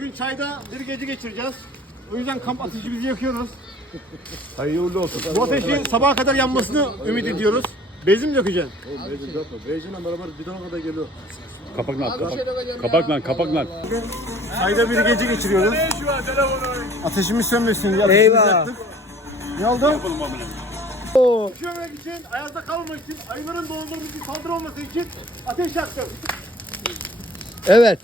Bugün çayda bir gece geçireceğiz. O yüzden kamp ateşimizi yakıyoruz. Hayırlı uğurlu olsun. Bu ateşin sabaha kadar yanmasını ümit ediyoruz. Benzin mi dökeceksin? Benzin dökme. Benzinle beraber bidona kadar geliyor. Kapak lan, kapak lan. Çayda bir gece geçiriyoruz. Ateşimiz sönmesin diye ateşimizi yaktık. Ne oldu? Üşümemek için, ayazda kalmamak için, ayıların doğumları için saldırı olması için ateş yaktık. Evet.